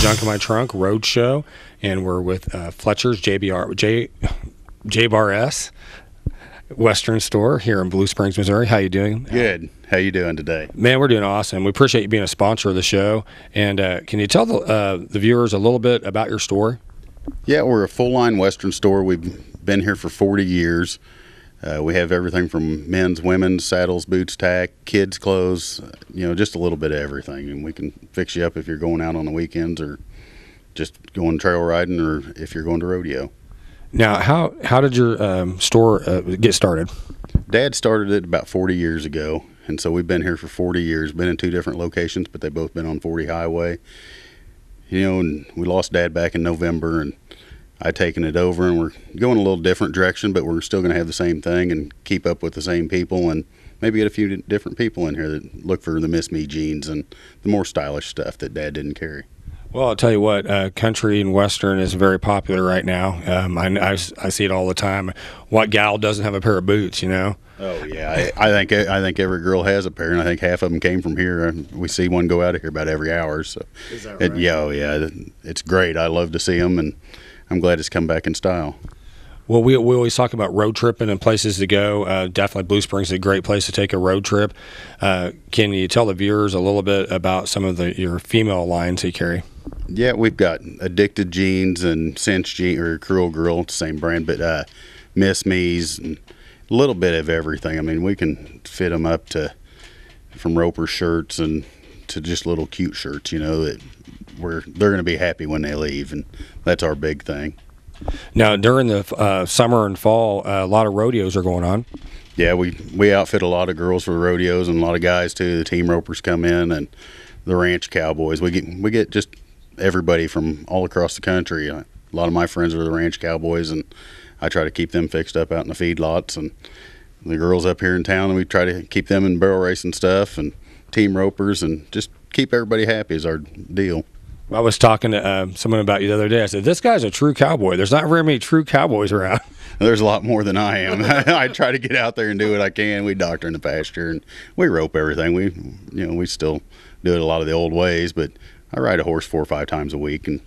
Junk in My Trunk Road Show, and we're with Fletcher's J-Bar-S Western Store here in Blue Springs, Missouri. How you doing? Good. How you doing today? Man, we're doing awesome. We appreciate you being a sponsor of the show. And can you tell the viewers a little bit about your store? Yeah, we're a full-line Western store. We've been here for 40 years. We have everything from men's, women's, saddles, boots, tack, kids' clothes, just a little bit of everything. And we can fix you up if you're going out on the weekends or just going trail riding or if you're going to rodeo. Now, how did your store get started? Dad started it about 40 years ago, and so we've been here for 40 years, been in 2 different locations, but they've both been on 40 Highway. And we lost Dad back in November, and I've taken it over, and we're going a little different direction, but we're still going to have the same thing and keep up with the same people and maybe get a few different people in here that look for the Miss Me jeans and the more stylish stuff that Dad didn't carry. Well, I'll tell you what, country and Western is very popular right now. I see it all the time. What gal doesn't have a pair of boots, Oh, yeah. I think every girl has a pair, and I think half of them came from here. We see one go out of here about every hour. So. Is that right? Yeah, it's great. I love to see them, and I'm glad it's come back in style. Well, we always talk about road tripping and places to go. Definitely Blue Springs is a great place to take a road trip. Can you tell the viewers a little bit about some of your female lines you carry? Yeah, we've got Addicted jeans and Cinch jeans, or Cruel Girl, same brand, but Miss Me's and a little bit of everything. I mean, we can fit them up to from Roper shirts and to just little cute shirts, that they're going to be happy when they leave, and that's our big thing. Now, during the summer and fall, a lot of rodeos are going on. Yeah, we outfit a lot of girls for rodeos and a lot of guys too. The team ropers come in, and the ranch cowboys. We get just everybody from all across the country. A lot of my friends are the ranch cowboys, and I try to keep them fixed up out in the feedlots. And the girls up here in town, and we try to keep them in barrel racing stuff and team ropers, and just keep everybody happy is our deal. I was talking to someone about you the other day. I said, this guy's a true cowboy. There's not very many true cowboys around. There's a lot more than I am. I try to get out there and do what I can. We doctor in the pasture, and we rope everything. We still do it a lot of the old ways, but I ride a horse 4 or 5 times a week, and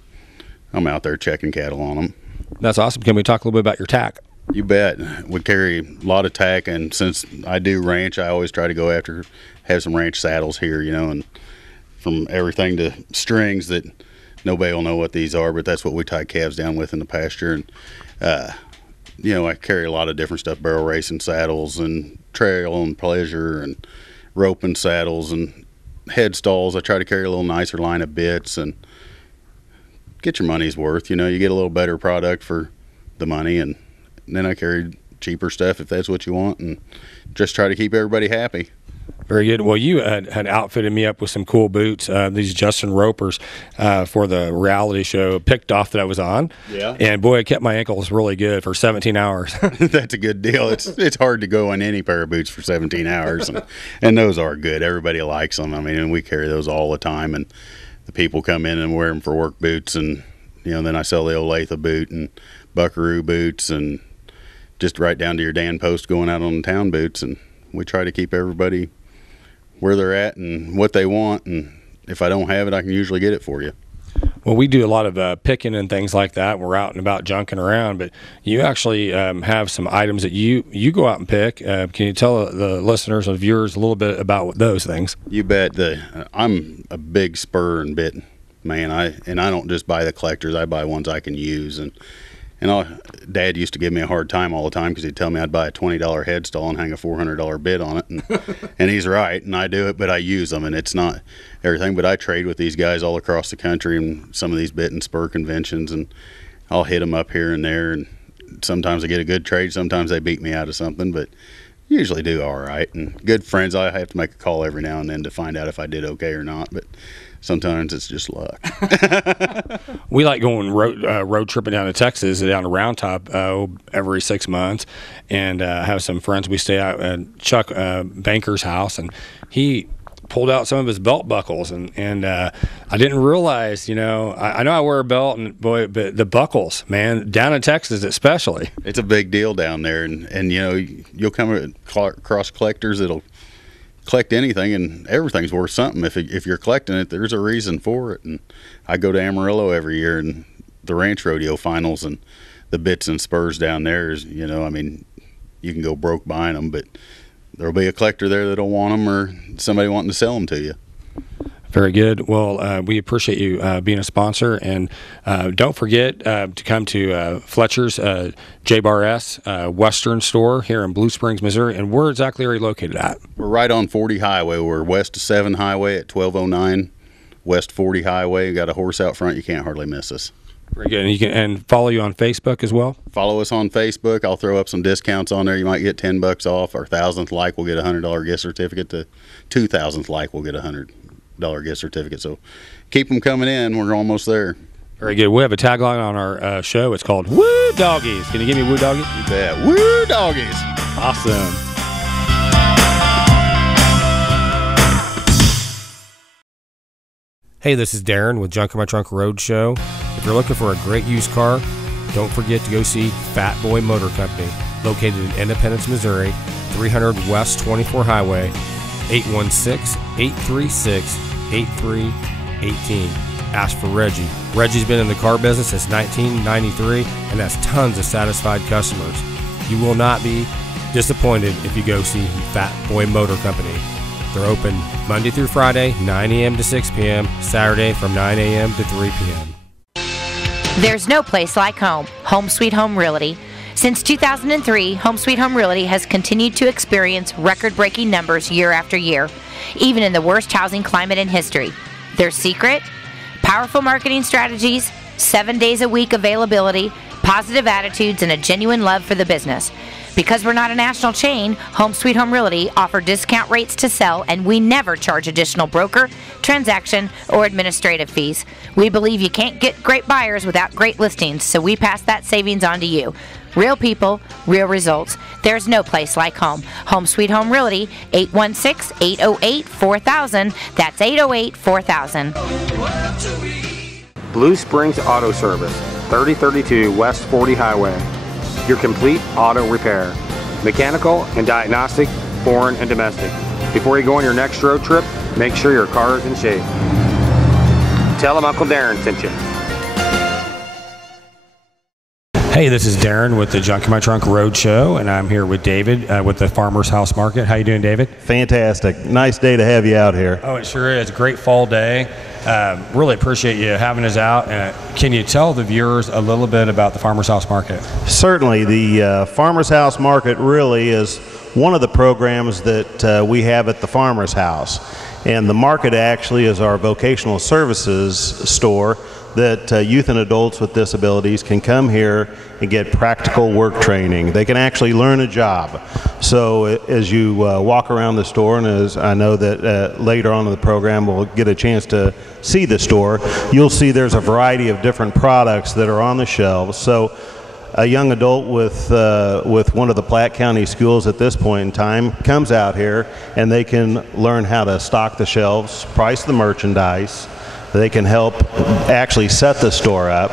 I'm out there checking cattle on them. That's awesome. Can we talk a little bit about your tack? You bet. We carry a lot of tack, and since I do ranch, I always try to have some ranch saddles here, and from everything to strings that nobody will know what these are, but that's what we tie calves down with in the pasture. And I carry a lot of different stuff, barrel racing saddles and trail and pleasure and roping saddles and head stalls. I try to carry a little nicer line of bits and get your money's worth. You get a little better product for the money, and then I carry cheaper stuff if that's what you want, and just try to keep everybody happy. Very good. Well, you had outfitted me up with some cool boots, these Justin Ropers, for the reality show Picked Off that I was on. Yeah. And boy, it kept my ankles really good for 17 hours. That's a good deal. It's hard to go in any pair of boots for 17 hours, and those are good. Everybody likes them. I mean, and we carry those all the time, and the people come in and wear them for work boots, and then I sell the Olathe boot and Buckaroo boots, and just right down to your Dan Post going out on the town boots, and we try to keep everybody where they're at and what they want, and if I don't have it, I can usually get it for you. Well, we do a lot of picking and things like that. We're out and about junking around, but you actually have some items that you go out and pick. Can you tell the listeners and viewers a little bit about those things? You bet. I'm a big spur and bit man. I don't just buy the collectors. I buy ones I can use, and Dad used to give me a hard time all the time because he'd tell me I'd buy a $20 head stall and hang a $400 bid on it, and he's right, and I do it, but I use them, and it's not everything. But I trade with these guys all across the country and some of these bit and spur conventions, and I'll hit them up here and there, and sometimes I get a good trade, sometimes they beat me out of something, but usually do all right. And good friends, I have to make a call every now and then to find out if I did okay or not, but sometimes it's just luck. We like going road tripping down to Texas, down to Round Top every 6 months, and have some friends. We stay out at Chuck Banker's house, and he pulled out some of his belt buckles, and I didn't realize, I know I wear a belt, and boy, but the buckles, man, down in Texas especially, it's a big deal down there, and you'll come across collectors that'll collect anything, and everything's worth something. If you're collecting it, there's a reason for it. And I go to Amarillo every year, and the ranch rodeo finals, and the bits and spurs down there is, you can go broke buying them, but there'll be a collector there that'll want them, or somebody wanting to sell them to you. Very good. Well, we appreciate you being a sponsor, and don't forget to come to Fletcher's J-Bar S Western store here in Blue Springs, Missouri. And where exactly are you located at? We're right on 40 Highway. We're west of 7 Highway at 1209 West 40 Highway. We got a horse out front. You can't hardly miss us. Very good. And you can follow you on Facebook as well? Follow us on Facebook. I'll throw up some discounts on there. You might get $10 off. Our 1,000th like will get a $100 gift certificate. To 2,000th like will get a $100 gift certificate. So keep them coming in. We're almost there. Very good. We have a tagline on our show. It's called Woo Doggies. Can you give me Woo Doggies? You bet. Woo Doggies. Awesome. Hey, this is Darren with Junk in My Trunk Roadshow. If you're looking for a great used car, don't forget to go see Fat Boy Motor Company, located in Independence, Missouri, 300 West 24 Highway, 816-836-8318. Ask for Reggie. Reggie's been in the car business since 1993 and has tons of satisfied customers. You will not be disappointed if you go see Fat Boy Motor Company. They're open Monday through Friday, 9 a.m. to 6 p.m., Saturday from 9 a.m. to 3 p.m. There's no place like home. Home Sweet Home Realty. Since 2003, Home Sweet Home Realty has continued to experience record-breaking numbers year after year, even in the worst housing climate in history. Their secret? Powerful marketing strategies, 7 days a week availability, positive attitudes, and a genuine love for the business. Because we're not a national chain, Home Sweet Home Realty offer discount rates to sell, and we never charge additional broker, transaction, or administrative fees. We believe you can't get great buyers without great listings, so we pass that savings on to you. Real people, real results. There's no place like home. Home Sweet Home Realty, 816-808-4000. That's 808-4000. Blue Springs Auto Service, 3032 West 40 Highway. Your complete auto repair, mechanical and diagnostic, foreign and domestic. Before you go on your next road trip, make sure your car is in shape. Tell them Uncle Darren sent you. Hey, this is Darren with the Junk in My Trunk Roadshow, and I'm here with David with the Farmers House Market. How you doing, David? Fantastic. Nice day to have you out here. Oh, it sure is. Great fall day. Really appreciate you having us out. Can you tell the viewers a little bit about the Farmers House Market? Certainly. The Farmers House Market really is one of the programs that we have at the Farmers House. And the market actually is our vocational services store that youth and adults with disabilities can come here and get practical work training. They can actually learn a job. So as you walk around the store, and as I know that later on in the program we'll get a chance to see the store, you'll see there's a variety of different products that are on the shelves. So a young adult with one of the Platte County schools at this point in time comes out here and they can learn how to stock the shelves, price the merchandise. They can help actually set the store up.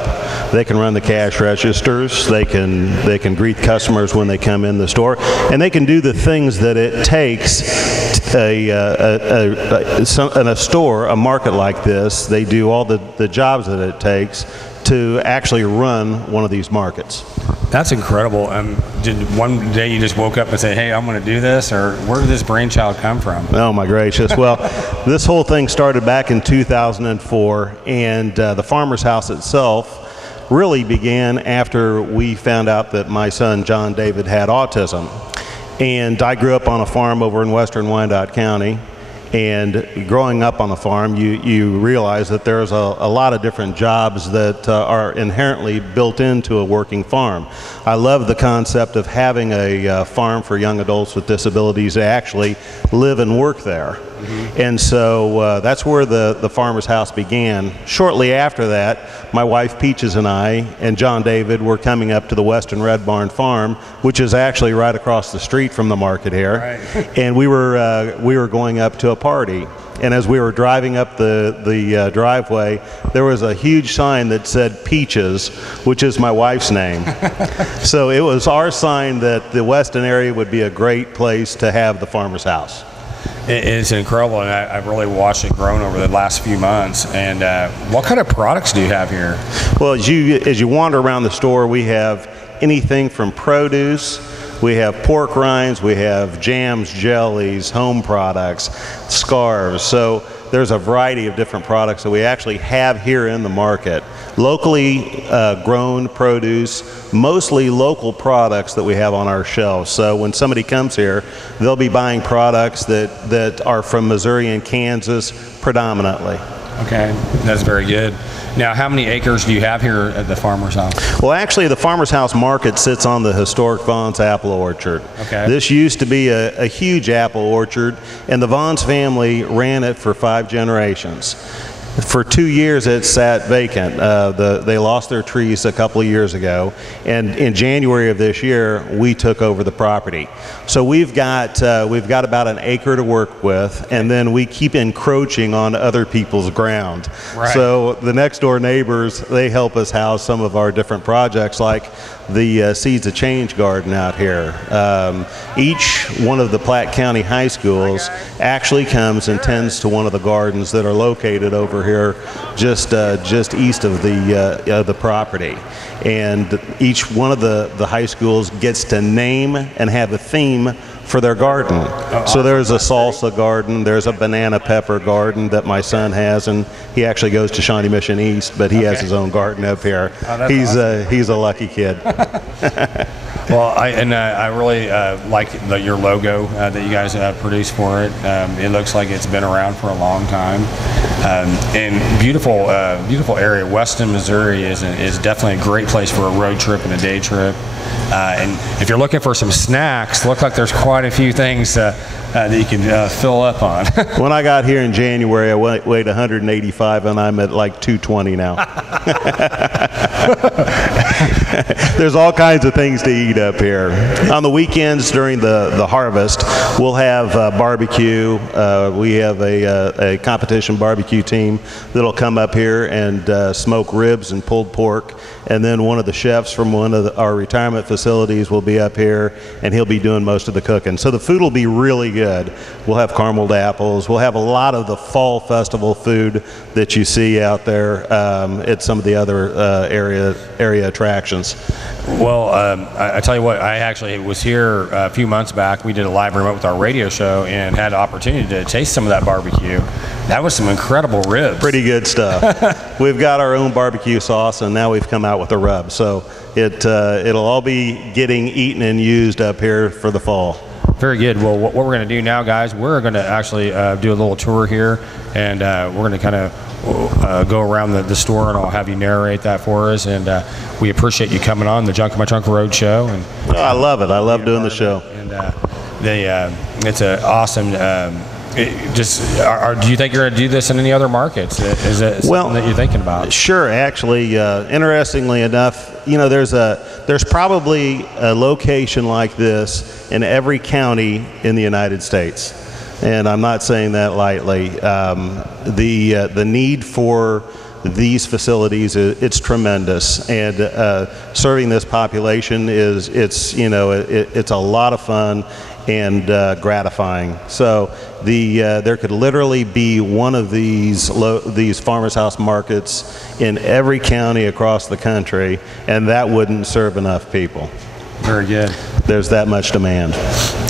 They can run the cash registers. They can greet customers when they come in the store, and they can do the things that it takes in a store, a market like this. They do all the jobs that it takes to actually run one of these markets. That's incredible. Did one day you just woke up and say, hey, I'm going to do this, or where did this brainchild come from? Oh my gracious. Well, this whole thing started back in 2004, and the Farmer's House itself really began after we found out that my son John David had autism. And I grew up on a farm over in western Wyandotte County. And growing up on the farm, you realize that there's a lot of different jobs that are inherently built into a working farm. I love the concept of having a farm for young adults with disabilities to actually live and work there. And so that's where the Farmer's House began. Shortly after that, my wife Peaches and I and John David were coming up to the Western Red Barn Farm, which is actually right across the street from the market here. Right. And we were going up to a party. And as we were driving up the driveway, there was a huge sign that said Peaches, which is my wife's name. So it was our sign that the Weston area would be a great place to have the Farmer's House. It's incredible, and I've really watched it grow over the last few months. And what kind of products do you have here? Well, as you wander around the store, we have anything from produce. We have pork rinds, we have jams, jellies, home products, scarves. So there's a variety of different products that we actually have here in the market. Locally grown produce, mostly local products that we have on our shelves. So when somebody comes here, they'll be buying products that are from Missouri and Kansas predominantly. Okay, that's very good. Now, how many acres do you have here at the Farmer's House? Well, actually, the Farmer's House Market sits on the historic Vaughn's apple orchard. Okay. This used to be a huge apple orchard, and the Vaughn's family ran it for 5 generations. For 2 years, it sat vacant. They lost their trees a couple of years ago, and in January of this year, we took over the property. So we've got about an acre to work with, and then we keep encroaching on other people's ground. Right. So the next door neighbors, they help us house some of our different projects, like the Seeds of Change garden out here. Each one of the Platte County high schools actually comes and tends to one of the gardens that are located over here just east of the property. And each one of the high schools gets to name and have a theme for their garden. So there's a salsa garden, there's a banana pepper garden that my son has, and he actually goes to Shawnee Mission East, but he has his own garden up here. He's a lucky kid. Well, I really like your logo that you guys produced for it. It looks like it's been around for a long time. And beautiful area. Weston, Missouri is definitely a great place for a road trip and a day trip. And if you're looking for some snacks, look like there's quite a few things that you can fill up on. When I got here in January, I weighed 185, and I'm at like 220 now. There's all kinds of things to eat up here. On the weekends during the harvest, we'll have barbecue. We have a competition barbecue team that'll come up here and smoke ribs and pulled pork. And then one of the chefs from one of our retirement facilities will be up here, and he'll be doing most of the cooking. So the food will be really good. We'll have carameled apples. We'll have a lot of the fall festival food that you see out there at some of the other area attractions. Well, I tell you what, I actually was here a few months back. We did a live remote with our radio show and had the opportunity to taste some of that barbecue. That was some incredible ribs. Pretty good stuff. We've got our own barbecue sauce, and now we've come out with a rub. So it'll all be getting eaten and used up here for the fall. Very good. Well, what we're going to do now, guys, we're going to actually do a little tour here, and we're going to kind of go around the store, and I'll have you narrate that for us. And we appreciate you coming on the Junk in My Trunk Road Show. And I love it. I love doing the show. And it's an awesome. Do you think you're going to do this in any other markets? Is it something that you're thinking about? Sure. Actually, interestingly enough, there's probably a location like this in every county in the United States, and I'm not saying that lightly. The need for these facilities, it's tremendous, and serving this population it's a lot of fun and gratifying. So there could literally be one of these Farmers House markets in every county across the country, and that wouldn't serve enough people. Very good. There's that much demand.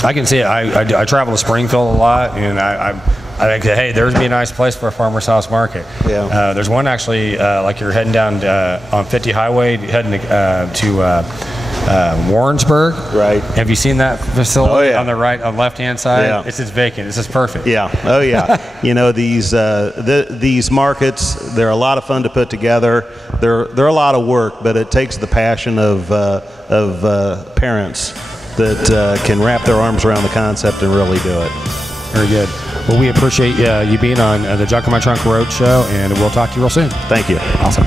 I can see it. I travel to Springfield a lot, and I think, hey, there's be a nice place for a Farmer's House market. Yeah. There's one actually, like you're heading down on 50 Highway, heading to Warrensburg. Right. Have you seen that facility? Oh, yeah. On the right, on the left-hand side? Yeah. It's vacant. This is perfect. Yeah. Oh, yeah. These markets, they're a lot of fun to put together. They're a lot of work, but it takes the passion of parents that can wrap their arms around the concept and really do it. Very good. Well, we appreciate you being on the Junk in My Trunk Road Show, and we'll talk to you real soon. Thank you. Awesome.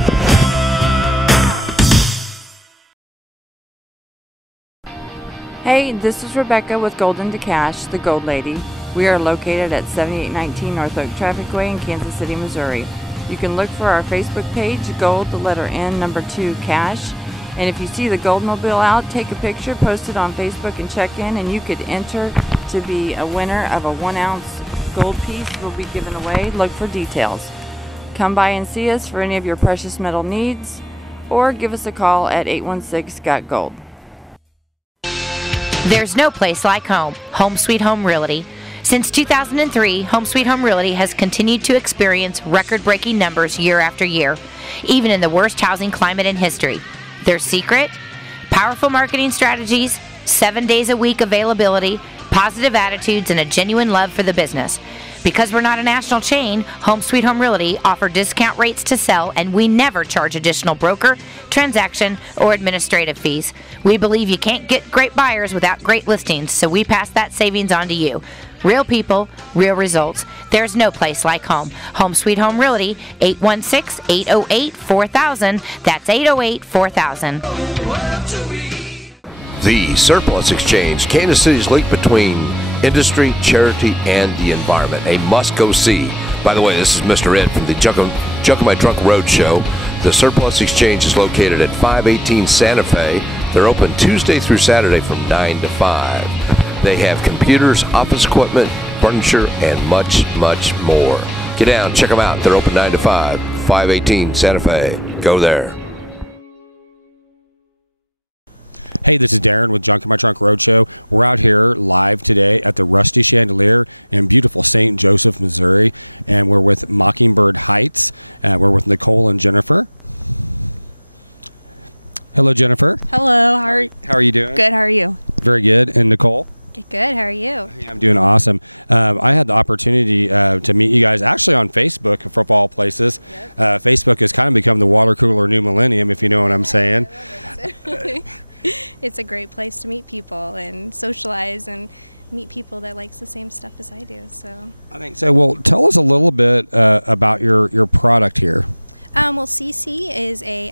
Hey, this is Rebecca with Golden to Cash, the Gold Lady. We are located at 7819 North Oak Trafficway in Kansas City, Missouri. You can look for our Facebook page, Gold, the letter N, number 2, Cash. And if you see the Goldmobile out, take a picture, post it on Facebook, and check in, and you could enter to be a winner of a 1-ounce gold piece we'll be giving away. Look for details. Come by and see us for any of your precious metal needs, or give us a call at 816-GOT-GOLD. There's no place like home. Home Sweet Home Realty. Since 2003, Home Sweet Home Realty has continued to experience record-breaking numbers year after year, even in the worst housing climate in history. Their secret? Powerful marketing strategies, 7 days a week availability, positive attitudes, and a genuine love for the business. Because we're not a national chain, Home Sweet Home Realty offer discount rates to sell, and we never charge additional broker, transaction, or administrative fees. We believe you can't get great buyers without great listings, so we pass that savings on to you. Real people, real results. There's no place like home. Home Sweet Home Realty, 816-808-4000. That's 808-4000. The Surplus Exchange, Kansas City's link between industry, charity, and the environment. A must-go see. By the way, this is Mr. Ed from the Junk in My Trunk Road Show. The Surplus Exchange is located at 518 Santa Fe. They're open Tuesday through Saturday from 9 to 5. They have computers, office equipment, furniture, and much, much more. Get down, check them out. They're open 9 to 5, 518 Santa Fe. Go there. Hey, this is Darren with Junk in My Trunk Roadshow. We're out here live today at the Rusty Chandelier in beautiful St. Joseph, Missouri, and we're with Mockingbird Heights. We're with Nicole and Jennifer. Hello, Jennifer. Hello. How are you doing? Good. How are you? Very good. And Nicole? Good. How are you? Hey, I'm doing awesome. I had the opportunity to meet you guys actually on Facebook, for all places. Yep. Facebook has kind of become the water cooler new millennium, if you know what I'm saying. It's a great place to meet people and socialize and meet people that likes the same stuff as I do. So I think so. Well, tell us a little bit about your product here. Well, CC is a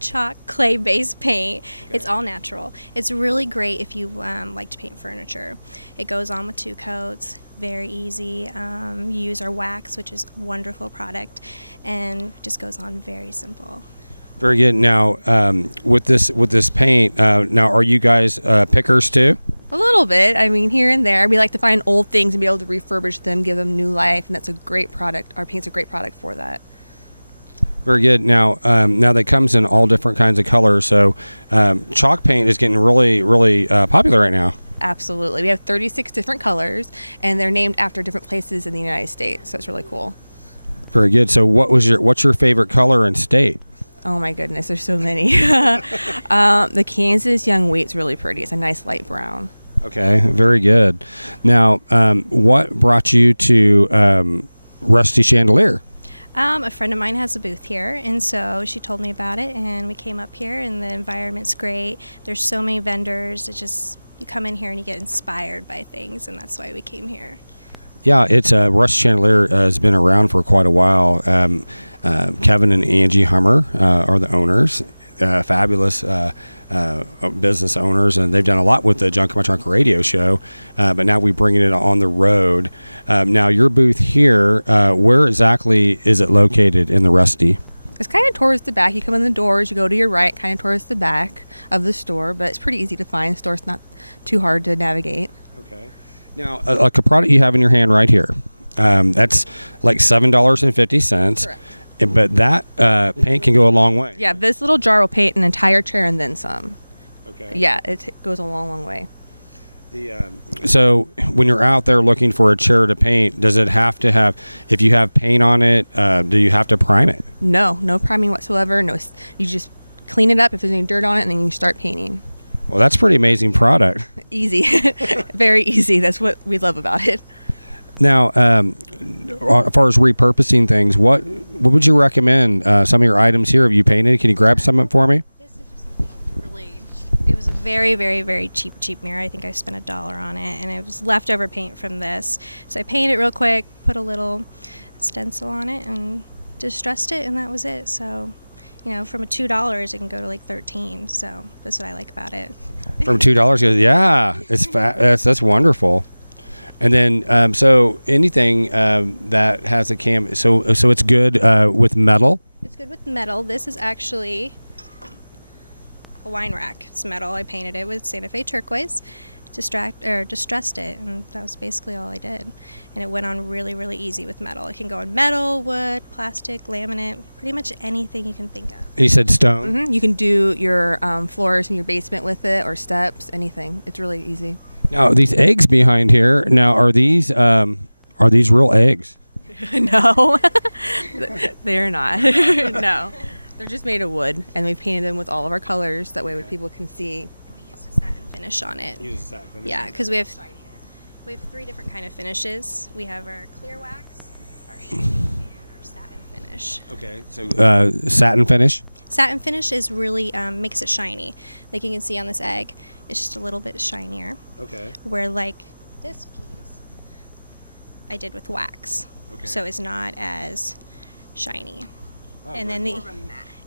chalk clay based paint. Okay. It's all natural. It's really great if you like to paint furniture. It goes on with 2 coats. Very easy. You use our wax, which is a wonderful product, and just goes on very simple. Very good. Now, with this paint, now are you guys pickers too? A little bit. I mean, here and there. We like to find old things and be able to refurbish them, give them new life, and that's a great product. Our paint's a great product for that. Very good. Now, now that comes in all different kinds of colors. So, chalk paint is getting really, really popular right now. Absolutely. We have 36 different colors, and they're named after different places in the United States. So it's really cool. Very good. So, what's your favorite color and state? Oh my goodness, there's so many. The Kansas Young Wheat's really pretty. It's a nice light brown. Okay, very good. Now, what brought you to Rusty Chandelier? A friend of mine has a booth here, and so she told me about it, and we came up here, and the environment's great. There's so many vendors. It's just, you come in here and you get inspired by things, and that's why we came here. Yeah, it's Rusty Chandelier has been around for quite a while. Kevin and Angie Hummer are the owners, fabulous business owners, and they've done a lot with the Junk in My Trunk radio show, but now we're bringing it on the road. Now, your booth here, where exactly is it located in the Rusty? It's kind of towards the back. You come in the doors, you go to your right, kind of towards the back of the store, but it's pretty easy to find. The store's not too hard to navigate. Okay. Now, like a product you have in your hand right here, that's like $7.50. Correct. But that paint can go a long way. Yeah, this little jar will paint an entire chair and then some. Okay. Yeah, it goes a long, long way. So when you're out there looking for a chair to paint, does it have to have, if you have paint on it, do you have to prime it? No priming whatsoever. No, you just clean it up if there's any dirt on it, and then you start painting. Well, that's a pretty amazing product. Easy. Very easy. That's what we love about it. Now, as far as repurposing things, what would you recommend? Some of your items here, have you painted? Can you grab some for me? This is just something really, it was a Very, very, very cheap mirror. I think I spent $1 on it, and it was leftover paint from this. So I painted it real quick, put a little stencil on it, and distressed it, and that was it. So, you know, from a $2, it can go to like 13. So that's what I like about it. From $2, yeah, it's that's wonderful. And then, so anything that has a so it's good with metal. It's good with metal. This is actually a wine rack. It's metal. I painted it with Santa Fe turquoise, distressed it, and that was basically all I did. And it went on really, really easy with metal. It can go on metal, wood, plastic, laminate, pretty much anything you can think of. You said stone. You can do your floors in your basement with it, or steps, anything. It's really easy. Now these eggs behind here. Now are these real eggs? No, they're not. No, they're just made of wood, and we painted them with all of our colors. That way, people can see. We used a satin finish on it. Yeah, because we have 3 different kind of finishes. We have our clear wax, our aging, and our satin finish. Okay, so satin finish. Satin finish is really makes it shiny. Like you can see on this egg, it's just a little bit shinier. Okay. Where like this piece, I did with wax. Okay. So it's not as shiny. Oh, and then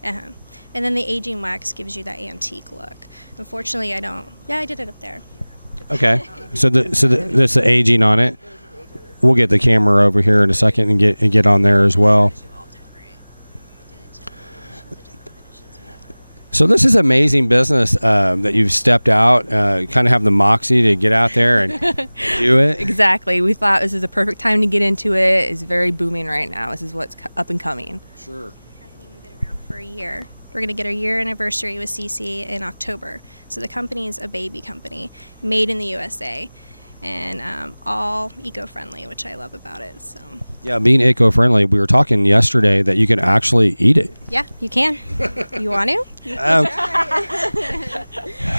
and then the aging wax gives you that antique look. Unfortunately, I don't. Yeah, I did it up there. Okay. So that's the aging on it. We'll get the camera over here in a second and get on there as well. So this is amazing business that you've stepped out, kind of have the moxie to get out there and do it. Exactly. We thought this is the perfect time to get into it. It's very booming right now. This is what's up and coming. Sure. It hasn't even been around for a year. We're going to get our year anniversary with CC in October. So the company is a baby company, made in the USA, and all eco-friendly, which I love about it. So. Yeah, being eco-friendly, we were talking yesterday that you can actually eat it. Yeah, you can. You want to?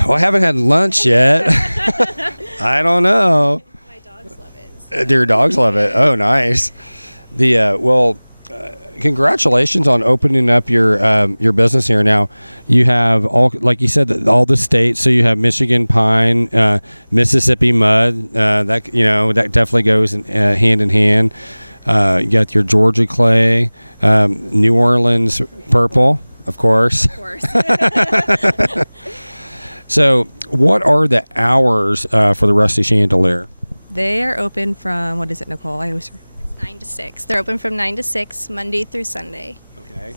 Well, I haven't had lunch yet. I don't know. My dogs love it. Your dogs love it. Oh, nice. Congratulations on opening up your business here. Now, you have all, like you said, all the states. So you have Michigan pine, Mississippi mud. That definitely goes hand in hand. You got your Georgia clay, New Orleans purple, of course. Of course. So, what are the hours for the Rusty Chandelier? They are open from, what is it, Nicole? 9 to 6. They're open from 9 to 6, Monday through Sunday. Okay.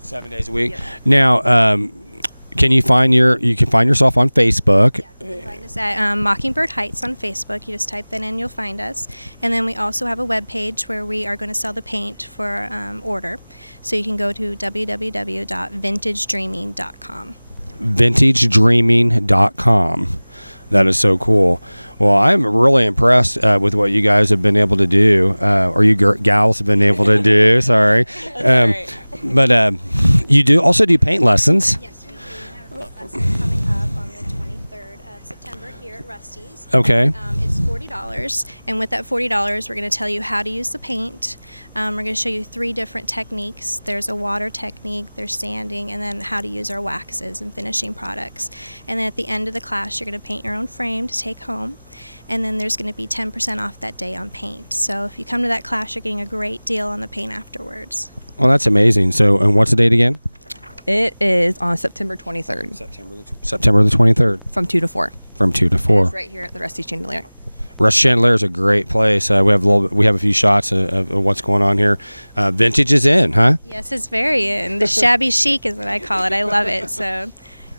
7 days a week. Yeah. Now, can you find yourself on Facebook? Yeah, you can find us at Mockingbird Heights on Facebook. You just type that in, you'll find us. And then we also have a webpage where we are going to sell the paint for order. So you can go to www.vintagedreaming.com. Vintagedreaming.com. That is so cool. Well, I'm really impressed with what you guys have been able to do, or you gals have been able to do. Sorry, but you also do paint lessons. Yes, we have a paint lesson coming up on the 23rd of September here at Rusty's. Okay. It's $40, and with that $40, we're going to tell you how to use the paint. We're going to show you 3 different techniques. There's a water technique, there's sanding, and then how to use our waxes and finishing products. And then at the end of the class, you're going to paint your own frame to take home. And then there's going to be 10% off that day on paint. So if you come to that class, you're getting a great deal on the paint afterwards. Well, that's amazing. So, and what's the date again? It is on September 23rd. September the 23rd. From 2 to 4. From 2 to 4. It's right here at the Rusty Chandelier. Rusty Chandelier is a great place. We have a few shots of what's going on here. Vintage is in, huh? Yes, it's very in. The shabby chic is what I call it. I love it. So,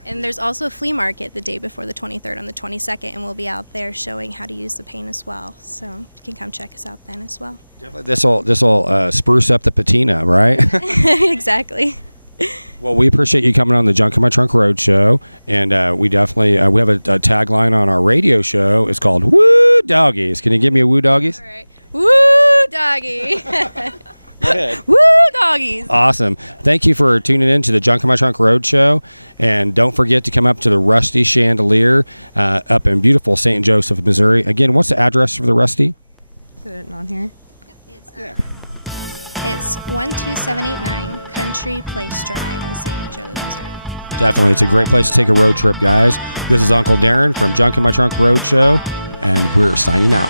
and there's also a flea market the day before the 23rd on the 22nd, and we'll be out there showing how to use the paint as well. So you can come check us out then as well. Definitely, this will spruce up the patina, right? Exactly. Well, we appreciate you coming on the Junk in My Trunk Roadshow, and we definitely we have a tagline on our radio show. It's called "Woo Doggies." Can you give me a woo doggies? All right, woo doggy. Go ahead. Woo doggies. Awesome. Thank you for tuning in to the Junk in My Trunk Roadshow, and don't forget to come up to the Rusty Chandelier up in beautiful St. Joseph, Missouri. Again, what's the address for the Rusty? Is it on here? It's 12789 Country Place Drive in St. Joe, Missouri. Definitely. It's a great place to take a road trip, guys. This is Uncle Darren from Junk in My Trunk Road Show, and we're signing out.